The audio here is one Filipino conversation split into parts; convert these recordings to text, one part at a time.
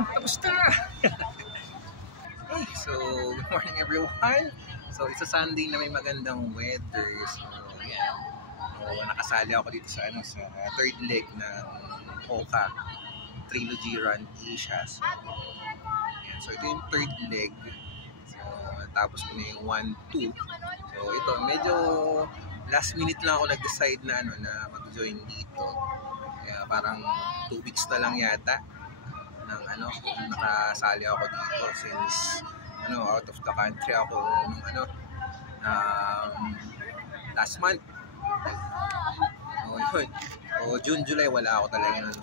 Tapos na! Hey, so, good morning everyone. So, it's a Sunday na may magandang weather. So, yan. So, nakasali ako dito sa third leg ng Hoka Trilogy Run Asia. So, yan. So, ito yung third leg. So, tapos ko na yung 1-2. So, ito, medyo last minute lang ako nag-decide na mag-join dito. Kaya parang 2 weeks na lang yata ng nakasali ako dito since out of the country ako nung last month. Yun. June, July wala ako talaga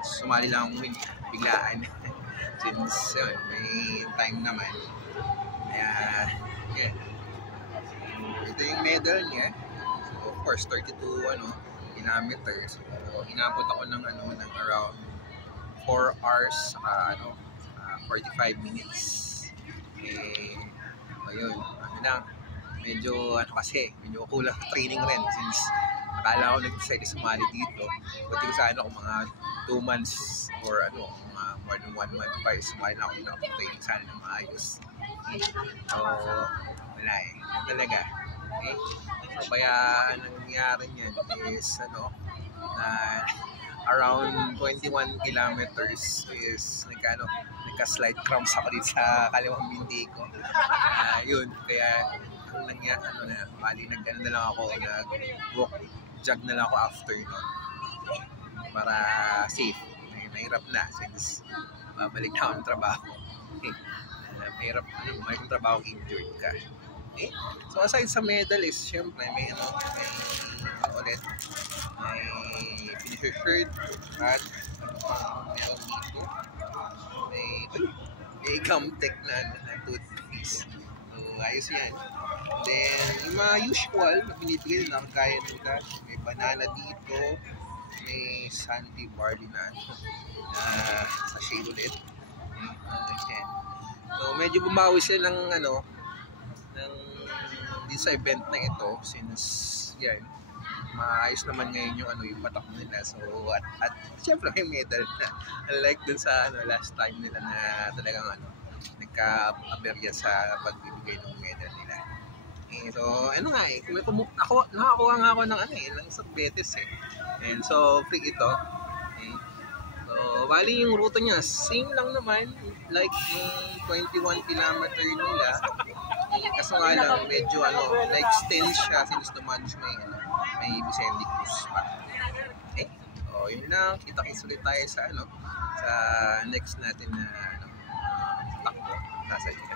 sumali lang ako biglaan since may time naman. Kaya yeah. Ito yung medal niya. So, of course 32 kilometers. So, inabot ako ng around 4 hours 45 minutes. Ayun, medyo medyo kulang training rin since akala ko nag-decide sumali dito. Buti ko sana kung mga 2 months or more than 1 month pa sumali na ako ng training sana ng maayos. So, wala talaga. Okay? So, kaya nangyari niyan is around 21 kilometers is nagka-slight cramps ako dito sa kaliwang bindi ko. Yun, kaya ang nangyari, bali na lang ako, nag-walk, jog na lang ako after nun. Para safe. Mahirap na since babalik na ako ng trabaho. Mahirap yung trabaho, injured ka. Okay? So aside sa medal is syempre may ulit may finisher shirt at meron dito may gum-tech na toothpaste. So ayos yan. Then yung mga usual na binibigay na kaya nila, may banana dito, may sandy barley na sachet ulit. Okay. So medyo bumawi sila ng dito sa event na ito since yan maayos naman ngayon yung patak nila. So at syempre may medal na unlike dun sa last time nila na talagang nagka-aberya sa pagbibigay ng medal nila. So nakakuha nga ako ng sorbetes and so free ito. So bali yung ruta niya same lang naman like yung 21 kilometer nila. Kaso nga lang medyo na-extend siya since dumanos may Vicente Cruz pa. Okay? So yun lang, kita-kits ulit tayo sa sa next natin na takbo. Nasa dito.